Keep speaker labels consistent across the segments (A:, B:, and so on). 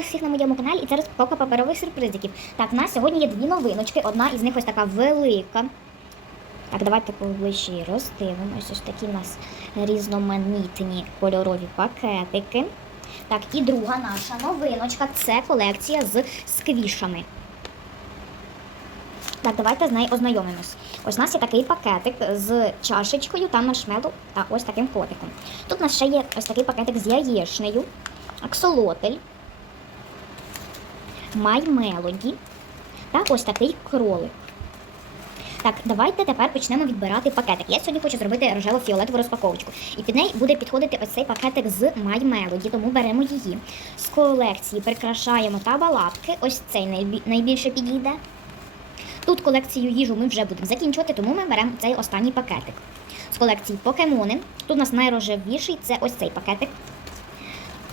A: вас всіх на моєму каналі і це розпаковка паперових сюрпризиків. Так, в нас сьогодні є дві новиночки. Одна із них ось така велика. Так, давайте поближче її роздивимось. Ось такі в нас різноманітні кольорові пакетики. Так, і друга наша новиночка це колекція з сквішами. Так, давайте з нею ознайомимось. Ось у нас є такий пакетик з чашечкою та маршмеллоу та ось таким котиком. Тут у нас ще є ось такий пакетик з яєчнею, аксолотель, май мелоді та ось такий кролик. Так, давайте тепер почнемо відбирати пакетик. Я сьогодні хочу зробити рожево-фіолетову розпаковочку. І під неї буде підходити ось цей пакетик з My Melody, тому беремо її. З колекції прикрашаємо табалапки. Ось цей найбільше підійде. Тут колекцію їжу ми вже будемо закінчувати, тому ми беремо цей останній пакетик. З колекції покемони. Тут у нас найрожевіший це ось цей пакетик.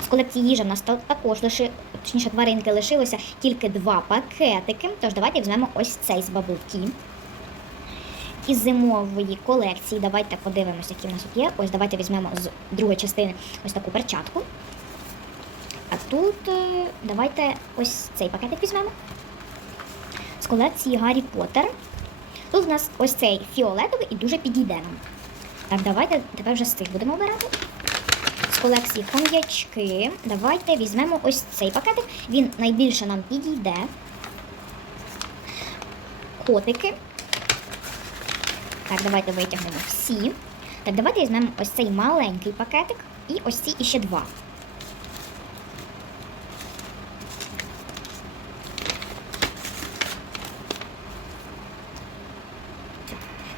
A: З колекції їжа в нас також лиши, точніше тваринки лишилося тільки два пакетики. Тож давайте візьмемо ось цей з Tea. Із зимової колекції давайте подивимося, які в нас тут є. Ось давайте візьмемо з другої частини ось таку перчатку. А тут е, давайте ось цей пакетик візьмемо з колекції Гаррі Поттер. Тут в нас ось цей фіолетовий і дуже підійде нам. Так, давайте тепер вже з цих будемо обирати. З колекції хом'ячки. Давайте візьмемо ось цей пакетик. Він найбільше нам підійде. Котики. Так, давайте витягнемо всі. Так, давайте візьмемо ось цей маленький пакетик і ось ці іще два.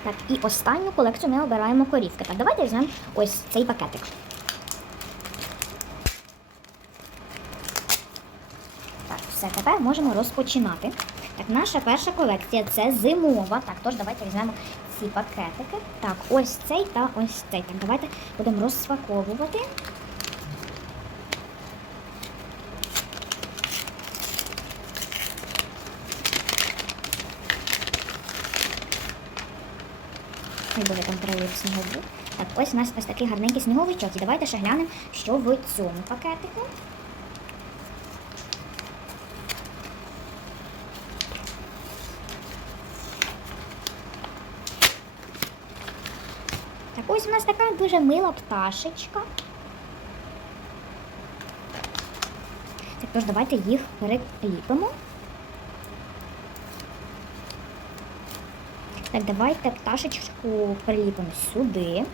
A: Так, і останню колекцію ми обираємо корівки. Так, давайте візьмемо ось цей пакетик. Так, все, тепер можемо розпочинати. Так, наша перша колекція це зимова. Так, тож давайте візьмемо ці пакетики. Так, ось цей та ось цей. Так, давайте будемо розпаковувати. Ой, буде там пролив сніговик. Так, ось у нас ось такий гарненький сніговичок. І давайте ще глянемо, що в цьому пакетику. Ось у нас така дуже мила пташечка. Так, тож давайте їх перекліпимо. Так, давайте пташечку приліпимо сюди.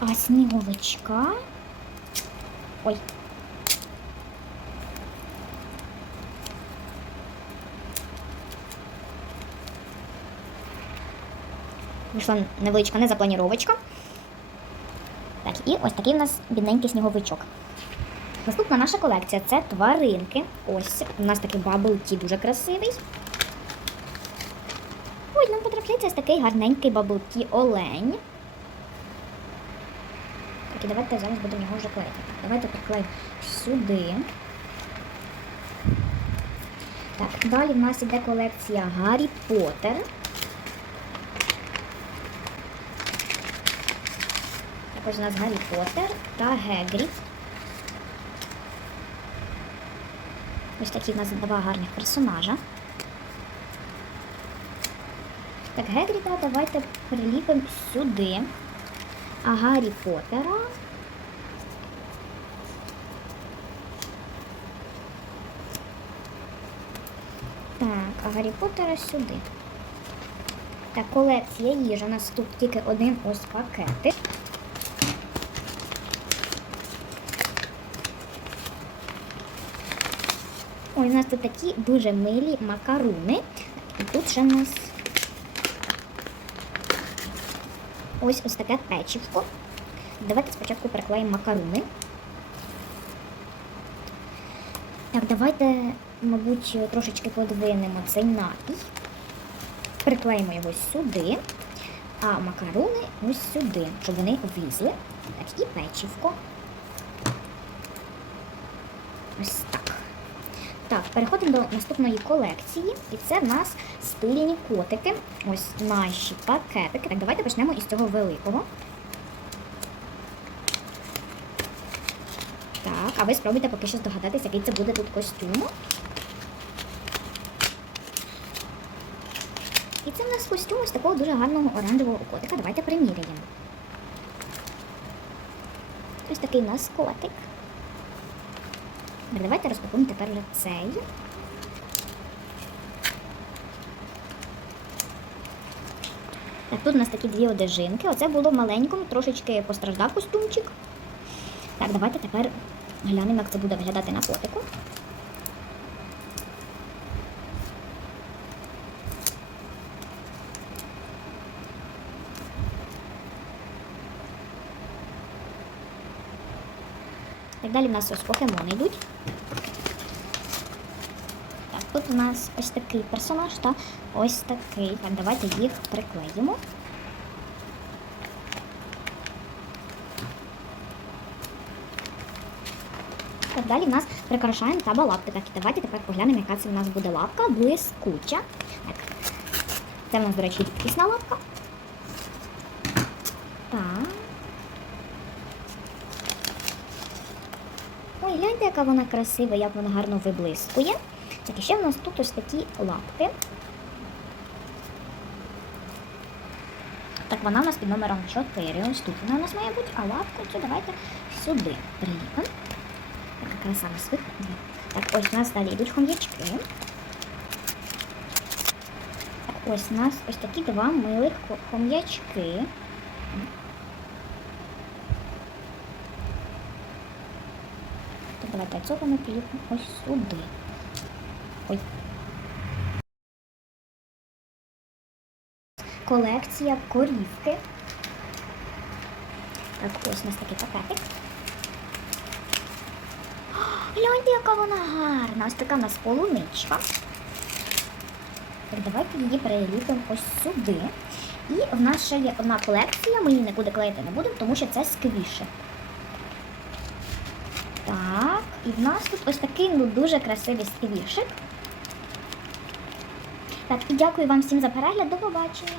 A: А сніговичка. Ой. Вийшла невеличка незапланіровочка. Так, і ось такий у нас бідненький сніговичок. Наступна наша колекція це тваринки. Ось у нас такий бабл дуже красивий. Ой, нам потрапляється ось такий гарненький баблті олень. Так, і давайте зараз будемо його вже клеїти. Давайте приклеїмо сюди. Так, далі в нас іде колекція Гаррі Поттер. Також у нас Гаррі Поттер та Гегріт. Ось такі в нас два гарних персонажа. Так, Гегріда давайте приліпимо сюди. А Гаррі Поттера. Так, а Гаррі Поттера сюди. Так, колекція їжа. У нас тут тільки один ось пакетик. Ой, у нас тут такі дуже милі макаруни. І тут ще у нас ось ось таке печивко. Давайте спочатку приклеїмо макаруни. Так, давайте, мабуть, трошечки подвинемо цей напій. Приклеїмо його сюди, а макаруни ось сюди, щоб вони влізли. Так, і печивко. Ось так. Переходимо до наступної колекції. І це в нас стильні котики. Ось наші пакетики. Так, давайте почнемо із цього великого. Так, а ви спробуйте поки що здогадатися, який це буде тут костюм. І це в нас костюм ось такого дуже гарного оранжевого котика. Давайте приміряємо. Ось такий у нас котик. Так, давайте розпакуємо тепер вже цей. Так, тут у нас такі дві одежинки. Оце було в маленькому, трошечки постраждав костюмчик. Так, давайте тепер глянемо, як це буде виглядати на котику. Так, далі в нас ось покемони йдуть. Так, тут у нас ось такий персонаж та ось такий. Так, давайте їх приклеїмо. Так, далі в нас прикрашаємо таба лапки. Так, і давайте тепер поглянемо, яка це в нас буде лапка. Блискуча. Так. Це в нас, до речі, рідкісна лапка. Так. Ой, гляньте, яка вона красива, як вона гарно виблискує. Так, і ще в нас тут ось такі лапки. Так, вона у нас під номером 4. Ось тут вона у нас має бути, а лапку цю давайте сюди приліпимо. Така краса у нас виходить. Так, ось у нас далі йдуть хом'ячки. Так, ось у нас ось такі два милих хом'ячки. Ми приліпимо ось сюди. Ой. Колекція корівки. Так, ось у нас такий пакетик. Гляньте, яка вона гарна. Ось така у нас полуничка. Так, давайте її переліпимо ось сюди. І в нас ще є одна колекція, ми її нікуди клеїти не будемо, тому що це сквіші. Так, і в нас тут ось такий ну, дуже красивий віршик. Так, і дякую вам всім за перегляд. До побачення.